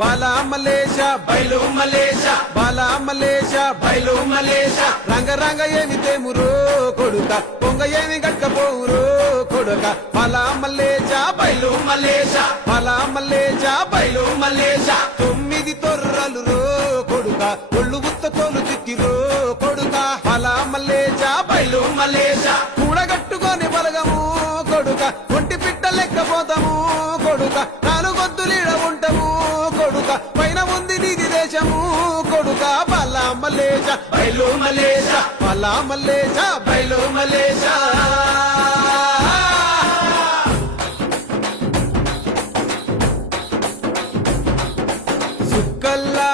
బాలా మలేష బయలు మలేష బాలా మలేష బయలు మలేష రంగ రంగ ఏమి తేమురో కొడుక పొంగ ఏమి గట్టపోవురో కొడుక బాలా మలేష బయలు మలేష బాలా మలేష బయలు మలేష 9 తొర్రలు రో కొడుక ఒళ్ళు గుత్త తోలు చిక్కిరో కొడుక బాలా మలేష బయలు మలేష కూడగట్టుకొని బలగము కొడుక ఒంటి పిట్ట లెక్కపోతాము కొడుక 4 గొంతులీడ ఉంటాము కొడుక పైన ఉంది నీది దేశము కొడుక బాలా మలేష బయలు మలేష బాలా మలేష బయలు మలేష సుక్కల్లా